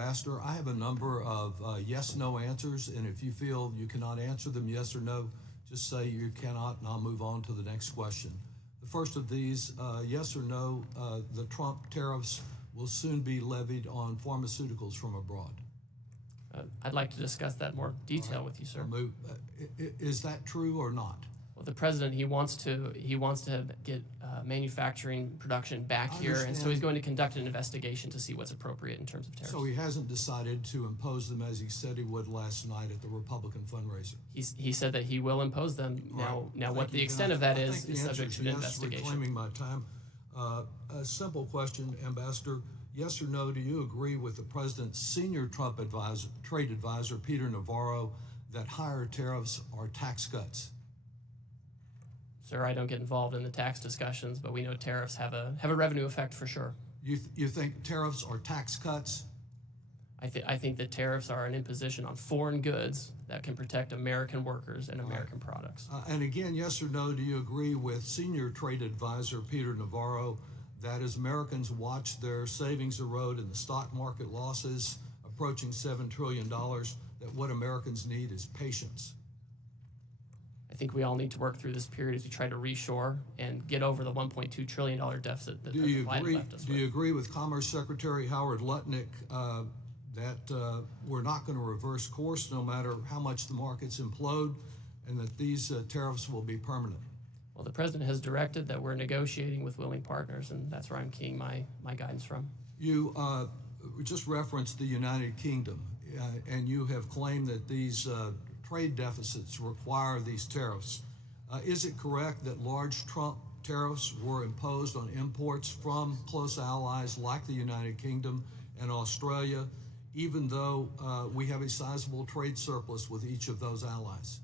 Ambassador, I have a number of yes/no answers, and if you feel you cannot answer them yes or no, just say you cannot, and I'll move on to the next question. The first of these, yes or no, the Trump tariffs will soon be levied on pharmaceuticals from abroad. I'd like to discuss that in more detail with you, sir. Is that true or not? Well, the president, he wants to get manufacturing production back here, and so he's going to conduct an investigation to see what's appropriate in terms of tariffs. So he hasn't decided to impose them as he said he would last night at the Republican fundraiser. He said that he will impose them. Now what the extent of that is subject to an investigation. Reclaiming my time. A simple question, Ambassador. Yes or no, do you agree with the president's senior Trump trade advisor, Peter Navarro, that higher tariffs are tax cuts? Sir, I don't get involved in the tax discussions, but we know tariffs have a revenue effect for sure. You think tariffs are tax cuts? I think that tariffs are an imposition on foreign goods that can protect American workers and American products. And again, yes or no, do you agree with senior trade advisor Peter Navarro that as Americans watch their savings erode and the stock market losses approaching $7 trillion, that what Americans need is patience? I think we all need to work through this period as we try to reshore and get over the $1.2 trillion deficit that President Biden left us with. Do you agree with Commerce Secretary Howard Lutnick that we're not going to reverse course no matter how much the markets implode, and that these tariffs will be permanent? Well, the president has directed that we're negotiating with willing partners, and that's where I'm keying my guidance from. You just referenced the United Kingdom, and you have claimed that these trade deficits require these tariffs. Is it correct that large Trump tariffs were imposed on imports from close allies like the United Kingdom and Australia, even though we have a sizable trade surplus with each of those allies?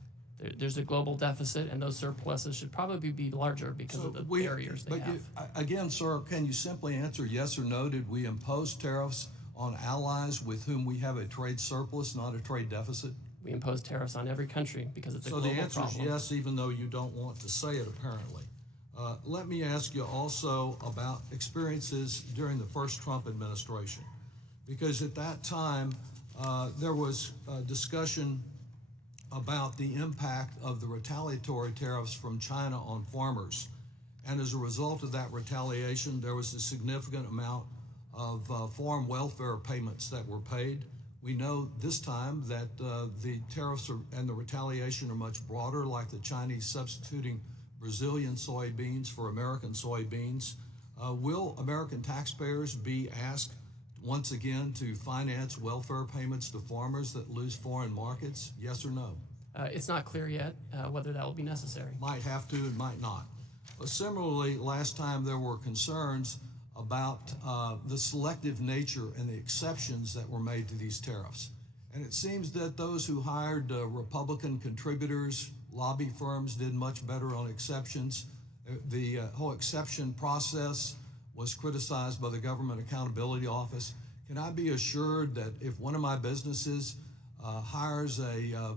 There's a global deficit, and those surpluses should probably be larger because of the barriers they have. Again, sir, can you simply answer yes or no? Did we impose tariffs on allies with whom we have a trade surplus, not a trade deficit? We impose tariffs on every country because it's a global problem. So the answer is yes, even though you don't want to say it, apparently. Let me ask you also about experiences during the first Trump administration, because at that time there was discussion about the impact of the retaliatory tariffs from China on farmers. And as a result of that retaliation, there was a significant amount of farm welfare payments that were paid. We know this time that the tariffs and the retaliation are much broader, like the Chinese substituting Brazilian soybeans for American soybeans. Will American taxpayers be asked once again to finance welfare payments to farmers that lose foreign markets? Yes or no? It's not clear yet whether that will be necessary. Might have to and might not. Similarly, last time there were concerns about the selective nature and the exceptions that were made to these tariffs. And it seems that those who hired Republican contributors, lobby firms, did much better on exceptions. The whole exception process was criticized by the Government Accountability Office. Can I be assured that if one of my businesses hires a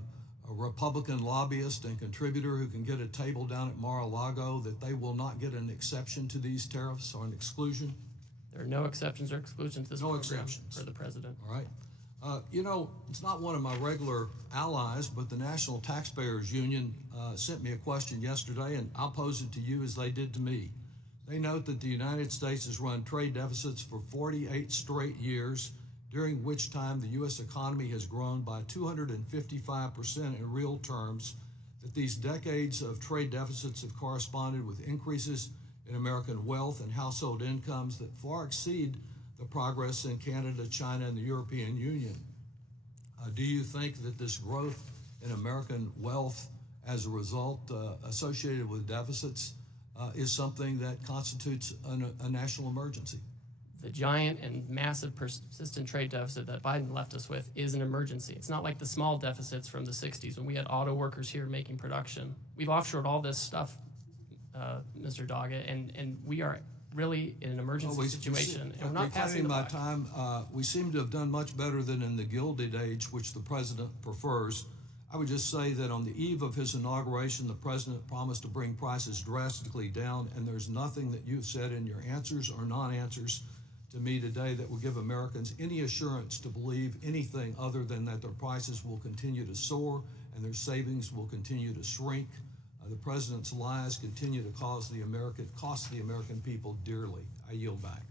Republican lobbyist and contributor who can get a table down at Mar-a-Lago, that they will not get an exception to these tariffs or an exclusion? There are no exceptions or exclusions to this program exceptions for the president. All right. You know, it's not one of my regular allies, but the National Taxpayers Union sent me a question yesterday, and I'll pose it to you as they did to me. They note that the United States has run trade deficits for 48 straight years, during which time the U.S. economy has grown by 255% in real terms, that these decades of trade deficits have corresponded with increases in American wealth and household incomes that far exceed the progress in Canada, China, and the European Union. Do you think that this growth in American wealth as a result associated with deficits is something that constitutes a national emergency? The giant and massive persistent trade deficit that Biden left us with is an emergency. It's not like the small deficits from the 60s when we had auto workers here making production. We've offshored all this stuff, Mr. Doggett, and we are really in an emergency situation, and we're not passing the buck. We seem to have done much better than in the Gilded Age, which the president prefers. I would just say that on the eve of his inauguration, the president promised to bring prices drastically down, and there's nothing that you've said in your answers or non-answers to me today that will give Americans any assurance to believe anything other than that their prices will continue to soar and their savings will continue to shrink. The president's lies continue to cost the American people dearly. I yield back.